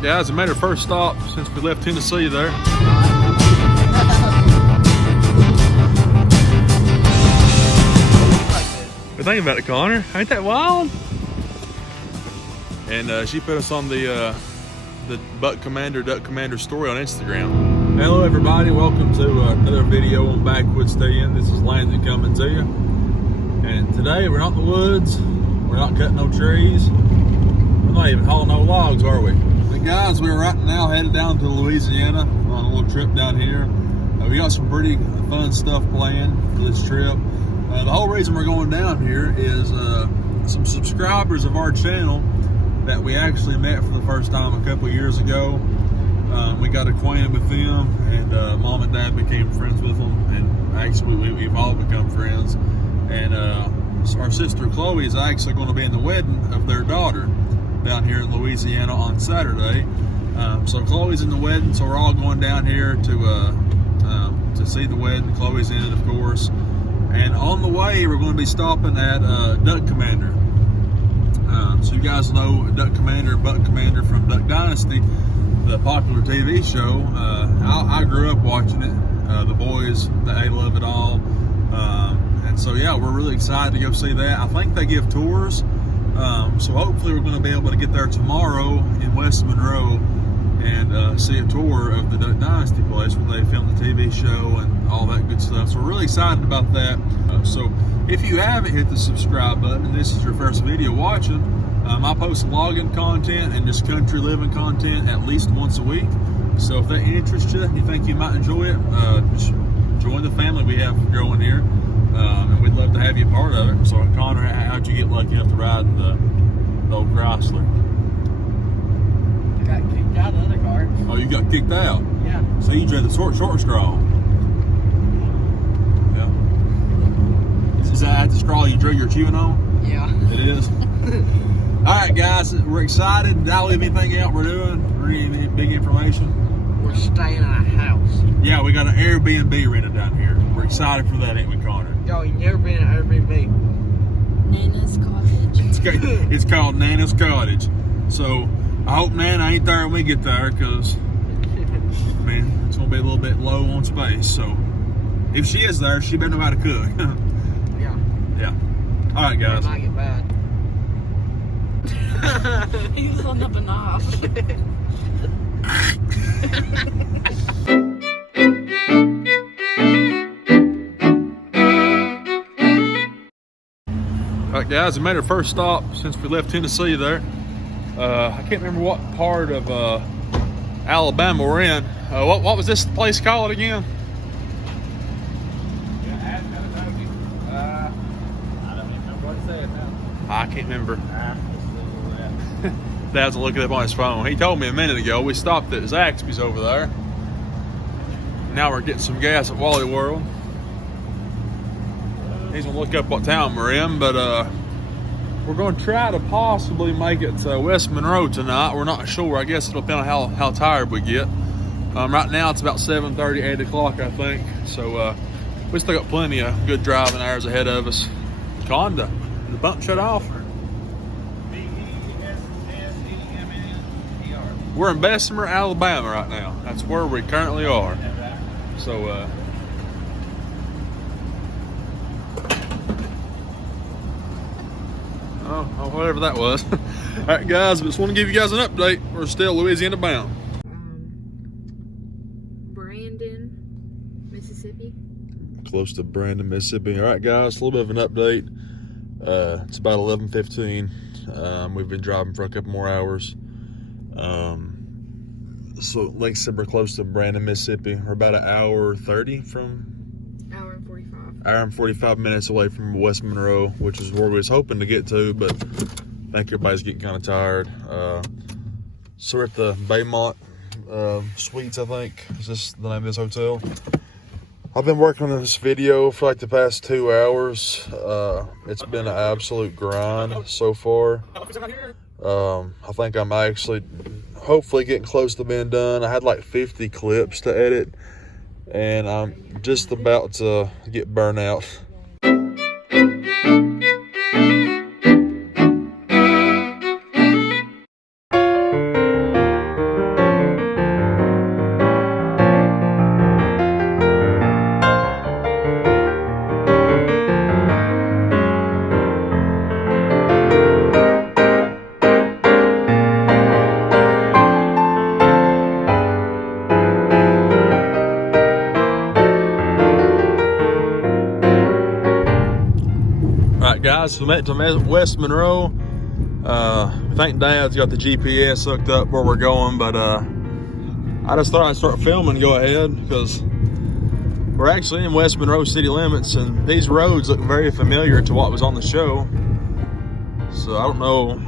Alright guys, we made our first stop since we left Tennessee there. But think about it, Connor. Ain't that wild? And she put us on the Duck Commander story on Instagram. Hello everybody, welcome to another video on Backwoods Staying. This is Landon coming to you. And today we're not in the woods, we're not cutting no trees, we're not even hauling no logs, are we? But guys, we're right now headed down to Louisiana on a little trip down here. We got some pretty fun stuff planned for this trip. The whole reason we're going down here is some subscribers of our channel that we actually met for the first time a couple of years ago. We got acquainted with them, and mom and dad became friends with them, and actually we've all become friends. And so our sister Chloe is actually going to be in the wedding of their daughter down here in Louisiana on Saturday. So Chloe's in the wedding, so we're all going down here to see the wedding. Chloe's in it, of course. And on the way, we're going to be stopping at Duck Commander. So you guys know Duck Commander, Buck Commander from Duck Dynasty, the popular TV show. I grew up watching it. The boys, they love it all. And so yeah, we're really excited to go see that. I think they give tours. So hopefully we're going to be able to get there tomorrow in West Monroe and see a tour of the Duck Dynasty place where they filmed the TV show and all that good stuff. So we're really excited about that. So if you haven't hit the subscribe button and this is your first video watching, I post logging content and just country living content at least once a week. So if that interests you, you think you might enjoy it, just join the family we have growing here. And we'd love to have you a part of it. So Connor, how'd you get lucky enough to ride in the old Chrysler? I got kicked out of the other car. Oh, you got kicked out? Yeah. So you drove the short straw. Yeah. Is that the straw you drew your chewing on? Yeah. It is? Alright guys, we're excited. Did I leave anything out we're doing? Or any big information? We're staying in a house. Yeah, we got an Airbnb rented down here. We're excited for that, ain't we, Connor? Yo, you never been at Airbnb? Nana's Cottage. It's called Nana's Cottage. So I hope Nana ain't there when we get there, because man, it's gonna be a little bit low on space. So if she is there, she better know how to cook. Yeah. Yeah. All right, guys. It might get bad. He's on up and off. Alright guys, we made our first stop since we left Tennessee there. I can't remember what part of Alabama we're in. What was this place called again? I don't even know what to say now. I can't remember. Dad's looking up on his phone. He told me a minute ago. We stopped at Zaxby's over there. Now we're getting some gas at Wally World. He's gonna look up what town we're in, but we're gonna try to possibly make it to West Monroe tonight. We're not sure. I guess it'll depend on how tired we get. Right now it's about 7:30, 8 o'clock, I think. So we still got plenty of good driving hours ahead of us. Conda, did the bump shut off? We're in Bessemer, Alabama right now. That's where we currently are. So whatever that was. All right, guys, just want to give you guys an update. We're still Louisiana bound. Brandon, Mississippi. Close to Brandon, Mississippi. All right, guys, a little bit of an update. It's about 11:15. We've been driving for a couple more hours. So like I said, we're close to Brandon, Mississippi. We're about an hour 30 from... Hour and 45. Hour and 45 minutes away from West Monroe, which is where we was hoping to get to, but I think everybody's getting kind of tired. So we're at the Baymont Suites, I think. Is this the name of this hotel? I've been working on this video for like the past 2 hours. It's been an absolute grind so far. I think I'm actually hopefully getting close to being done. I had like 50 clips to edit, and I'm just about to get burnt out. guys, we met to West Monroe. I think Dad's got the GPS hooked up where we're going, but I just thought I'd start filming and go ahead because we're actually in West Monroe city limits, and these roads look very familiar to what was on the show. So I don't know,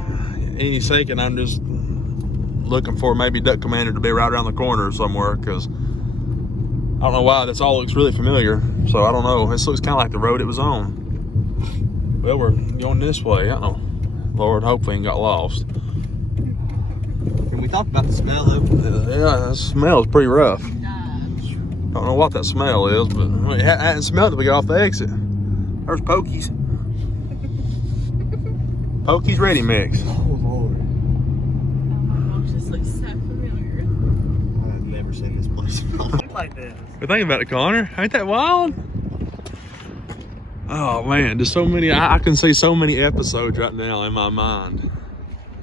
any second I'm just looking for maybe Duck Commander to be right around the corner somewhere, because I don't know why this all looks really familiar. So I don't know, this looks kind of like the road it was on. Well, we're going this way. I don't know. Lord, hope we ain't got lost. Can we talk about the smell of it? Yeah, the smell is pretty rough. Don't know what that smell is, but I hadn't smelled it till we got off the exit. There's Pokey's. Pokey's Ready Mix. Oh, Lord. This looks so familiar. I've never seen this place look like this. But think about it, Connor. Ain't that wild? Oh man, there's so many. I can see so many episodes right now in my mind.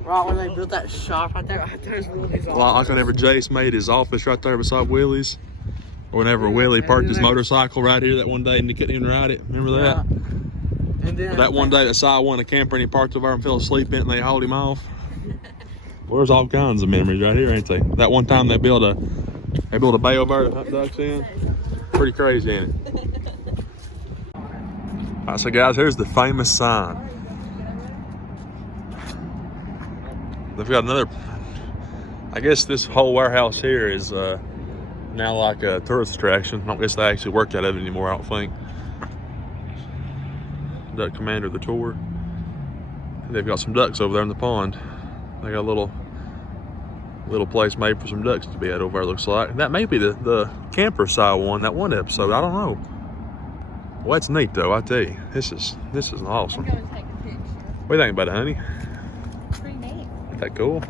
Right when they built that shop right there's Willie's office. Like whenever Jace made his office right there beside Willie's. Or whenever Willie parked his motorcycle right here that one day and he couldn't even ride it. Remember that? Yeah. And then That one day that Si won a camper and he parked over and fell asleep in it and they hauled him off. Well, there's all kinds of memories right here, ain't they? That one time they built a bay over there to hunt ducks in. Pretty crazy, ain't it? All right, so guys, here's the famous sign. They've got another, I guess this whole warehouse here is now like a tourist attraction. I don't guess they actually work out of it anymore, I don't think. Duck Commander, the tour. They've got some ducks over there in the pond. They got a little place made for some ducks to be at over there, looks like. That may be the camper side one, that one episode, I don't know. Well, it's neat though, I tell you. This is awesome. I'm going to take a picture. What do you think about it, honey? Pretty neat. Ain't that cool?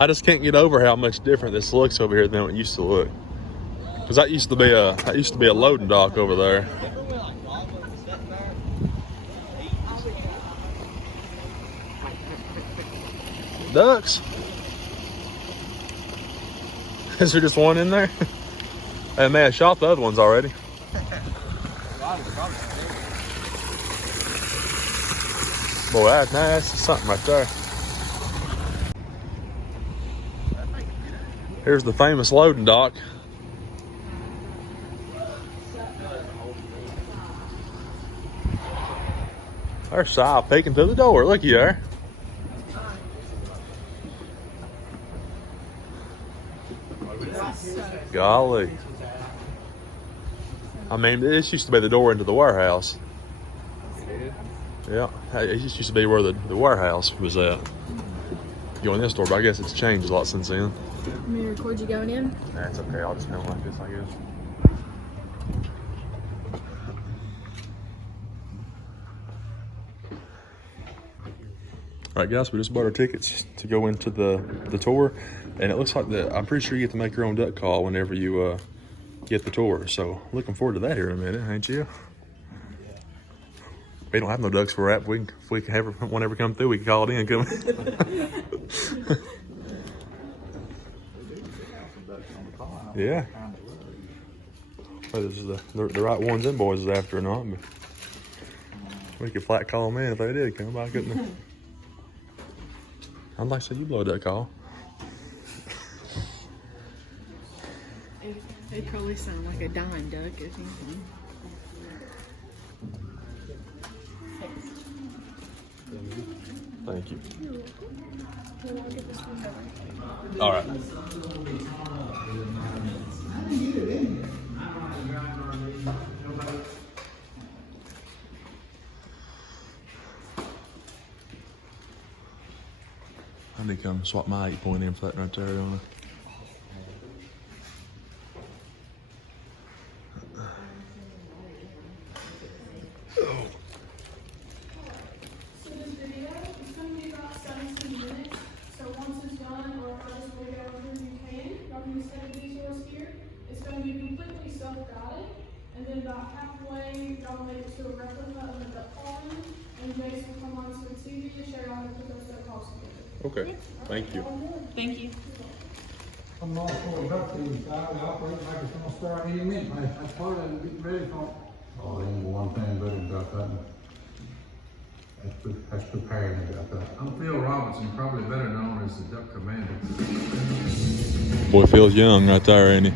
I just can't get over how much different this looks over here than it used to look. Cause that used to be a loading dock over there. Ducks. Is there just one in there? And they had shot the other ones already. Boy, that's something right there. Here's the famous loading dock. There's Si peeking through the door. Looky there. Golly. I mean, this used to be the door into the warehouse. Yeah, it just used to be where the warehouse was at. You go in this door, but I guess it's changed a lot since then. Let me record you going in. Nah, it's okay. I'll just film like this, I guess. All right, guys, we just bought our tickets to go into the tour, and it looks like I'm pretty sure you get to make your own duck call whenever you get the tour. So looking forward to that here in a minute, ain't you? We don't have no ducks for wrap. If we can have one ever come through, we can call it in. Come. Yeah. Whether this is the right ones them boys is after or not, but we could flat call them in if they did come by, couldn't we? I'd like to see you blow that call. They probably sound like a dime duck or something. Thank you. All right. I need to come swap my 8-point in for that right there, don't I? And then about halfway, y'all make it to a replica of the duck farm, and Jason will come on to the TV to show y'all how to put those duck calls together. Okay, thank you. Thank you. I'm all for a duck feed side, I operate like it's gonna start any minute, man. That's part of it, getting ready for Oh, there ain't one thing better than duck hunting. That's preparing the duck hunt. I'm Phil Robinson, probably better known as the Duck Commander. Boy feels young right there, ain't he?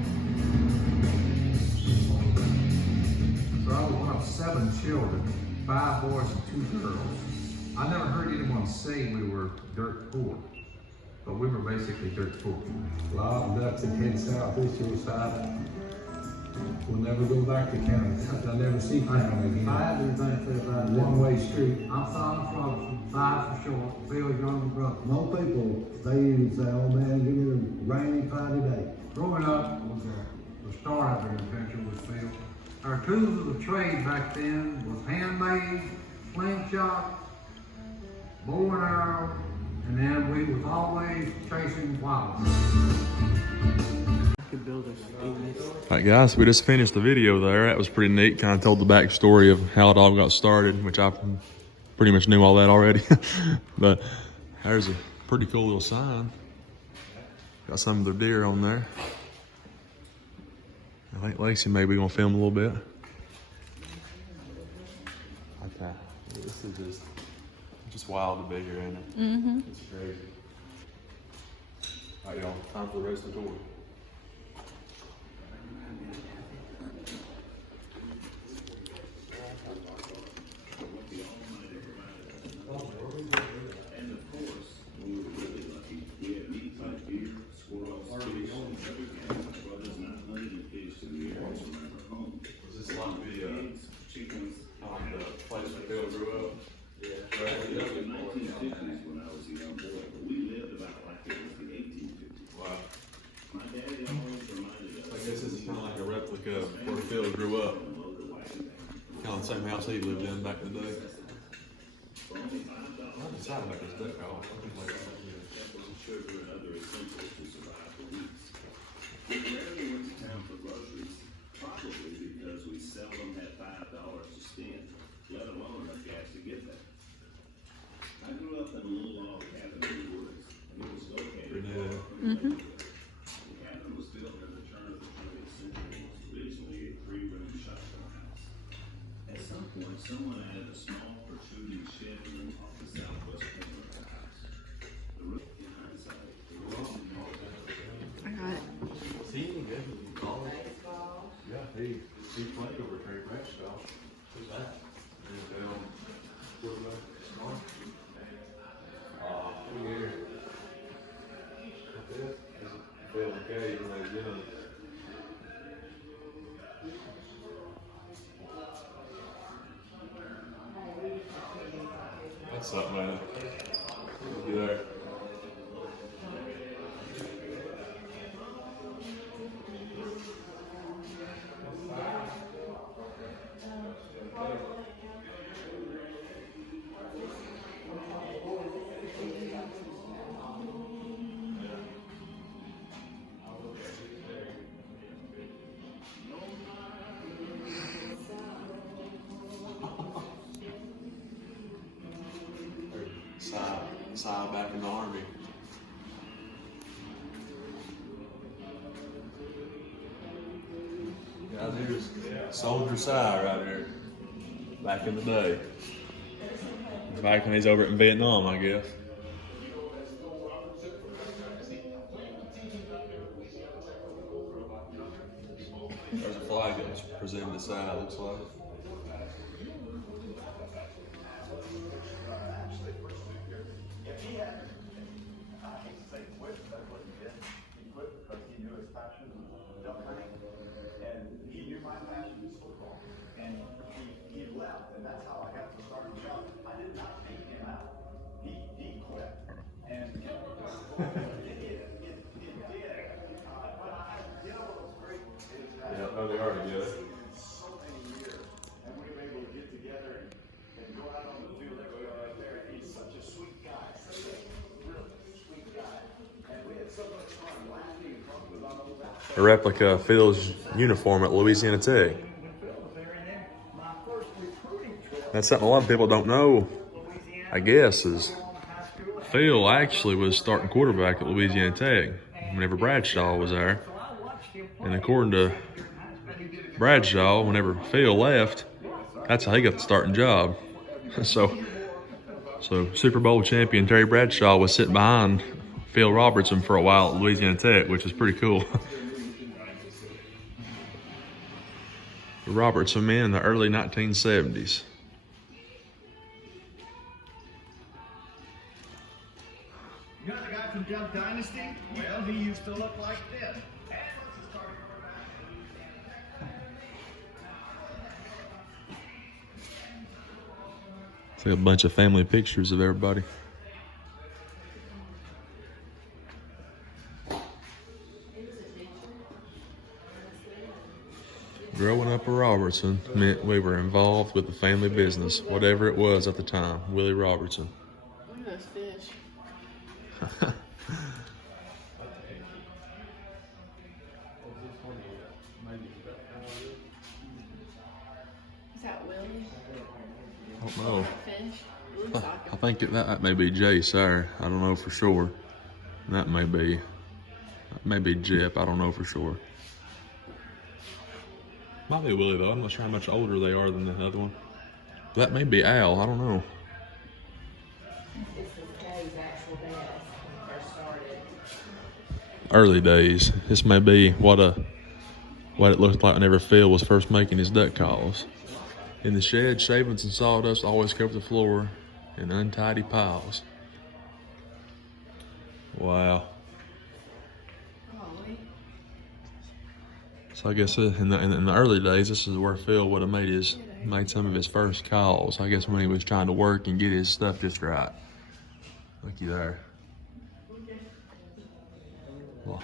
So I was one of 7 children, 5 boys and 2 girls. I never heard anyone say we were dirt poor, but we were basically dirt poor. A lot of ducks that head south this year side. We'll never go back to county. I'll never see county again. I didn't think that about it. One-way street. I'm Simon Robinson, 5 for short, Phil's younger brother. Most people, they even say, oh man, give me a rainy, cloudy day. Growing up was the start of the adventure with Phil. Our tools of the trade back then was handmade, slingshot, bow and arrow, and then we was always chasing wildlife. Could build a Alright guys, we just finished the video there. That was pretty neat. Kind of told the backstory of how it all got started, which I pretty much knew all that already. But there's a pretty cool little sign. Got some of the deer on there. I think Lacey maybe gonna film a little bit. Okay, this is just wild to be here, ain't it? Mm-hmm. It's crazy. Alright y'all, time for the rest of the tour. Where Phil grew up. Kind of the same house he lived in back in the day. I'm deciding about this duck call. We rarely went to town for groceries, probably because we seldom had $5 to spend, let alone enough gas to get there. I grew up in a little log cabin in the woods, and it was located The cabin was built in the turn of the 20th century. It was originally a 3-room shotgun house. At some point, someone added a small protruding shed room off the southwest corner of the house. The roof, in hindsight, the roof I got it. See any good in college? Yeah, he played over Trey Bradshaw. Who's that? Quarterback. Smart. Here. Phil McKay, when they was young. What's up, man? You there? Side back in the Army. Yeah, there's Soldier Side right here. Back in the day. Back when he's over in Vietnam, I guess. There's a flag that was presented to Side, looks like. Yeah, oh, they are together. A replica of Phil's uniform at Louisiana Tech. That's something a lot of people don't know, I guess, is Phil actually was starting quarterback at Louisiana Tech whenever Bradshaw was there. And according to Bradshaw, whenever Phil left, That's how he got the starting job. So Super Bowl champion Terry Bradshaw was sitting behind Phil Robertson for a while at Louisiana Tech, which is pretty cool. The Robertson men in the early 1970s. You know the guy from Duck Dynasty? Well, he used to look like this. It's like a bunch of family pictures of everybody. Growing up a Robertson meant we were involved with the family business, whatever it was at the time. Willie Robertson. Look at those fish. Is that Willie? I don't know. Fish? It looks like I think that may be Jace there. I don't know for sure. That may be Jip. I don't know for sure. Might be Willie though. I'm not sure how much older they are than the other one. That may be Al. I don't know. This was Kay's actual dad when he first started. Early days. This may be what it looked like whenever Phil was first making his duck calls. In the shed, shavings and sawdust always covered the floor in untidy piles. Wow. So I guess in the early days, this is where Phil would have made some of his first calls. I guess when he was trying to work and get his stuff just right. Looky there. Well,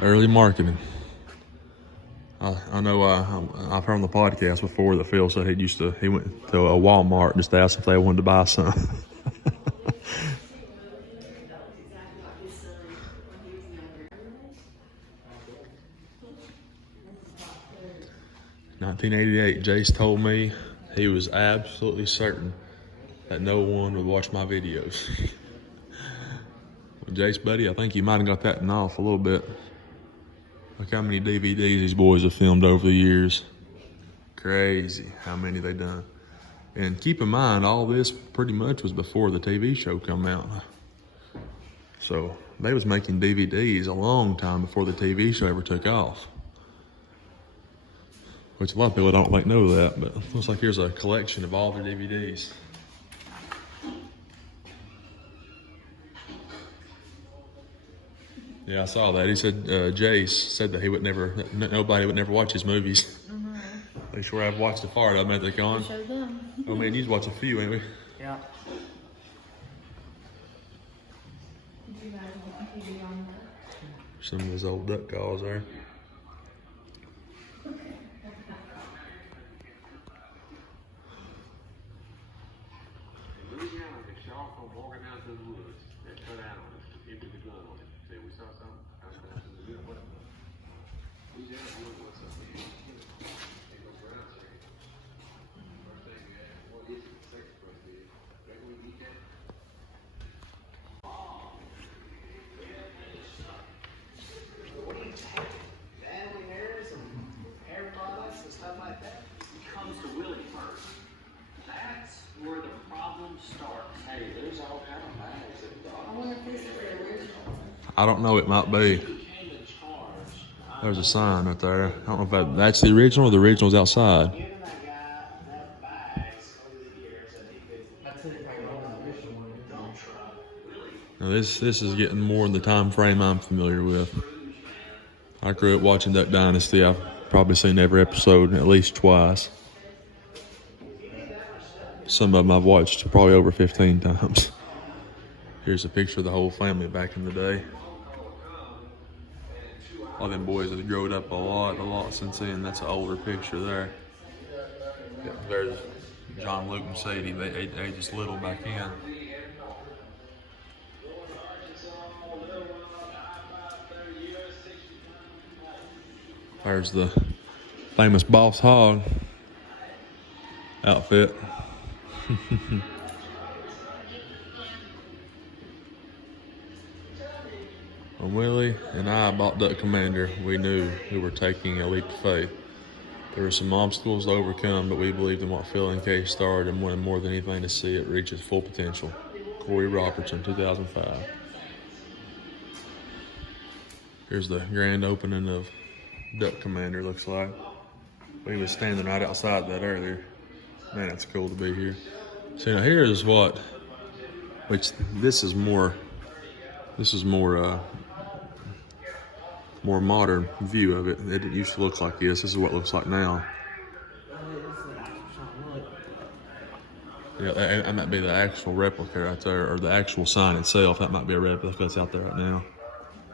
early marketing. I know I've heard on the podcast before that Phil said he went to a Walmart and just asked if they wanted to buy some. 1988, Jace told me he was absolutely certain that no one would watch my videos. Well, Jace, buddy, I think you might have got that off a little bit. Look how many DVDs these boys have filmed over the years. Crazy how many they done. And keep in mind, all this pretty much was before the TV show come out. So they was making DVDs a long time before the TV show ever took off. Which a lot of people don't know that, but it looks like here's a collection of all their DVDs. Yeah, I saw that. He said, Jace said that nobody would never watch his movies. Mm-hmm. They sure have watched it far, I've they gone. Show them. Oh man, you've watched a few, ain't we? Yeah. Some of his old duck calls there. Louisiana, they shot from walking down to the woods. They cut out on it, emptied the gun on it. Say, we saw something. I was going to the woods. What? Louisiana, what's up? It goes around saying, first thing you ask, what is it? Second question is, where can we eat that? What do you take? Family hairs and hair products and stuff like that? It comes to Willie first. That's where the problem starts. Hey, there's all kind of bags of I wonder if this is the original. I don't know, it might be. There's a sign right there. I don't know if that's the original or the original's outside. Giving that guy enough bags over the years that he could. That's it. Don't try. Now this is getting more in the time frame I'm familiar with. I grew up watching Duck Dynasty. I've probably seen every episode at least twice. Some of them I've watched probably over 15 times. Here's a picture of the whole family back in the day. All them boys have grown up a lot since then. That's an older picture there. Yeah, there's John, Luke, and Sadie. They just little back in. There's the famous Boss Hog outfit. When Willie and I bought Duck Commander, we knew we were taking a leap of faith. There were some obstacles to overcome, but we believed in what Phil and Kay started and wanted more than anything to see it reach its full potential. Corey Robertson, 2005. Here's the grand opening of Duck Commander, looks like. We was standing right outside that earlier. Man, it's cool to be here. So now here is what, which this is more modern view of it. It didn't used to look like this. This is what it looks like now. Yeah, that might be the actual replica right there, or the actual sign itself. That might be a replica that's out there right now.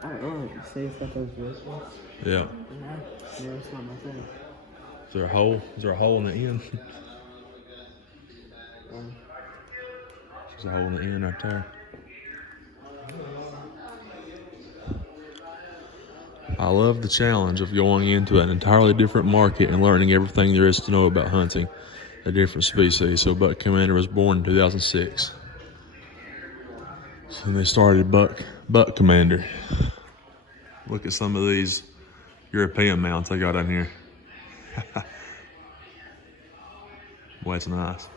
Oh, you see it's got those whistles? Yeah. Yeah, it's not my thing. Is there a hole? Is there a hole in the end? There's a hole in the end right there. I love the challenge of going into an entirely different market and learning everything there is to know about hunting a different species. So Buck Commander was born in 2006. So they started Buck Commander. Look at some of these European mounts I got on here. Boy, it's nice.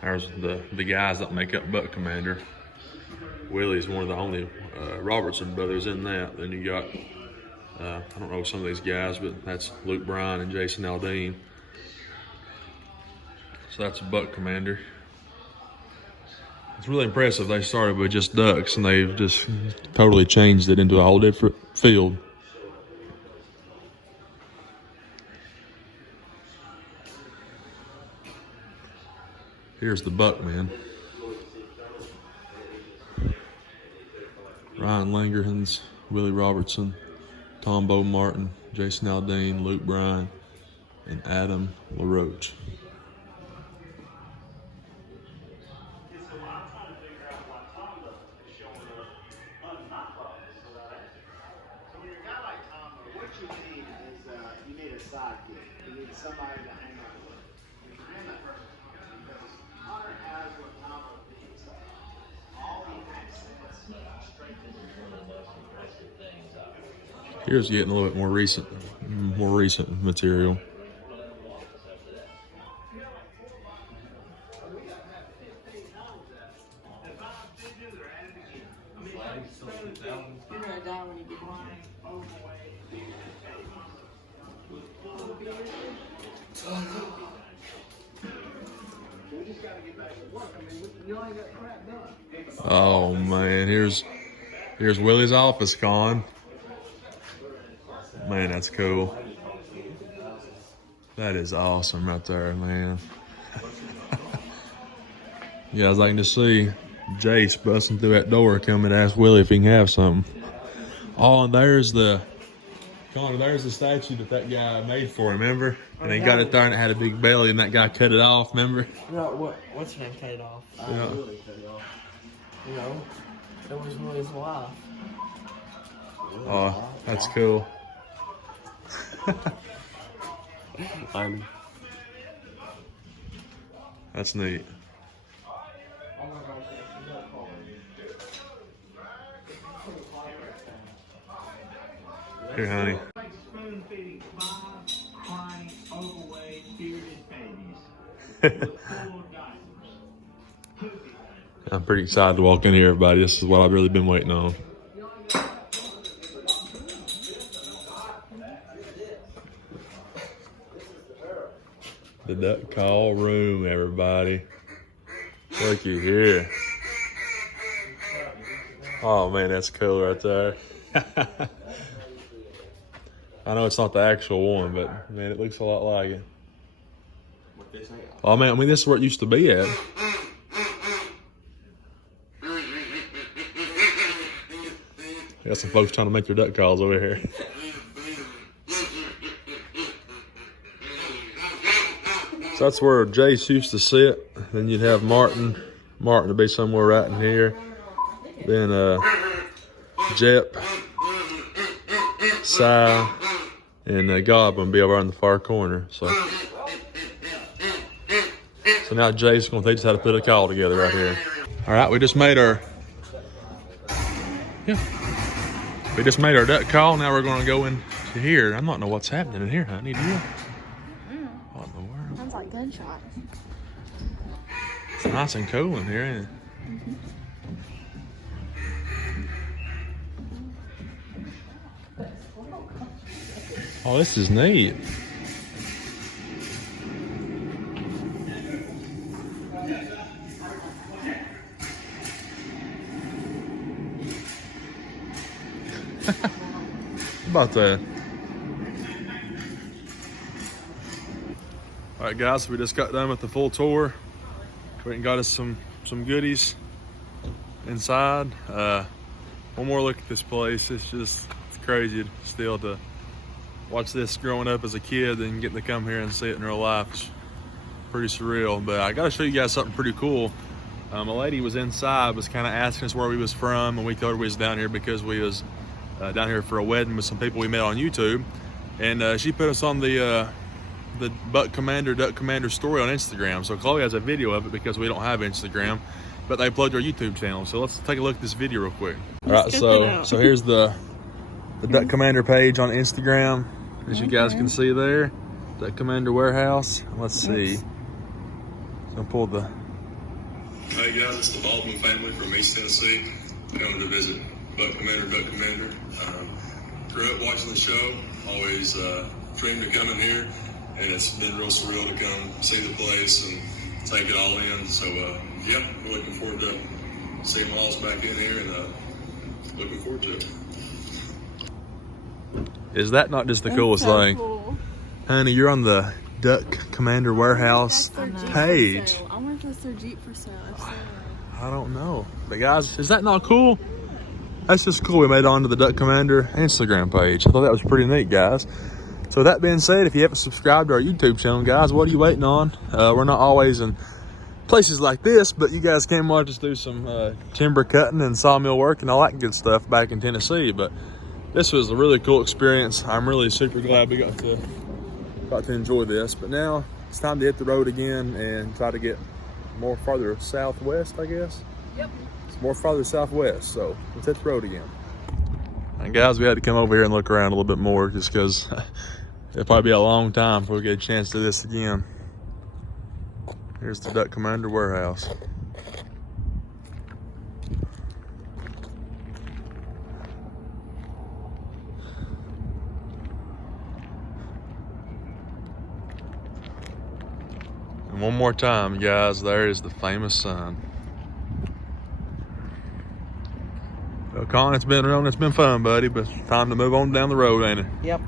There's the guys that make up Buck Commander. Willie's one of the only Robertson brothers in that. Then you got, I don't know some of these guys, but that's Luke Bryan and Jason Aldean. So that's a Buck Commander. It's really impressive. They started with just ducks and they've just totally changed it into a whole different field. Here's the Buckman. Ryan Langerhans, Willie Robertson, Tom Bo Martin, Jason Aldean, Luke Bryan, and Adam LaRoche. Somebody to hang out with. I am that person because Hunter has what Tom needs. All the accents, strength. Here's getting a little bit more recent material. Oh man, here's Willie's office con. Man, that's cool. That is awesome right there, man. Yeah, I was like to see Jace busting through that door, coming to ask Willie if he can have something. Oh, and there's the statue that guy made for him, remember? And he got it there and it had a big belly and that guy cut it off, remember? No, what's your name cut it off? Yeah. Willie cut it off. You know, it was Willie's wife. Oh, that's cool. That's neat. Here, honey. Spoon feeding 5 crying, overweight, bearded babies. With full diapers. I'm pretty excited to walk in here, everybody. This is what I've really been waiting on. The duck call room, everybody. Looky here. Oh man, that's cool right there. I know it's not the actual one, but man, it looks a lot like it. Oh man, I mean, this is where it used to be at. Got some folks trying to make their duck calls over here. So that's where Jace used to sit. Then you'd have Martin to be somewhere right in here. Then Jep, Cy, and Godwin be over in the far corner. So now Jace's gonna teach us how to put a call together right here. All right, we just made our duck call. Now we're gonna go into here. I don't know what's happening in here, honey. Do you? What in the world? Sounds like gunshots. It's nice and cool in here, ain't it? Oh, this is neat. About that. All right, guys, so we just got done with the full tour. Went and got us some goodies inside. One more look at this place. It's crazy still to watch this growing up as a kid and getting to come here and see it in real life. It's pretty surreal. But I gotta show you guys something pretty cool. A lady was inside, was kind of asking us where we was from, and we told her we was down here because we was down here for a wedding with some people we met on YouTube. And she put us on the Duck Commander story on Instagram. So Chloe has a video of it because we don't have Instagram, but they uploaded our YouTube channel. So let's take a look at this video real quick. All right, so here's the Duck Commander page on Instagram, as you guys can see there. Duck Commander Warehouse. Let's see. So pull the. Hey guys, it's the Baldwin family from East Tennessee coming to visit Duck Commander. Grew up watching the show, always dreamed of coming here, and it's been real surreal to come see the place and take it all in. So yeah, we're looking forward to seeing Walls back in here, and looking forward to it. Is that not just the coolest thing? Cool. Honey, you're on the Duck Commander Warehouse page. I wonder if that's their Jeep for sale. I don't know. But guys, is that not cool? That's just cool. We made it onto the Duck Commander Instagram page. I thought that was pretty neat, guys. So that being said, if you haven't subscribed to our YouTube channel, guys, what are you waiting on? We're not always in places like this, but you guys can watch us do some timber cutting and sawmill work and all that good stuff back in Tennessee. But this was a really cool experience. I'm really super glad we got to enjoy this. But now it's time to hit the road again and try to get more farther southwest, I guess. Yep. It's more farther southwest, so let's hit the road again. And guys, we had to come over here and look around a little bit more just because it'll probably be a long time before we get a chance to do this again. Here's the Duck Commander Warehouse. And one more time, guys, there is the famous sign. Well, Con, it's been fun, buddy, but it's time to move on down the road, ain't it? Yep,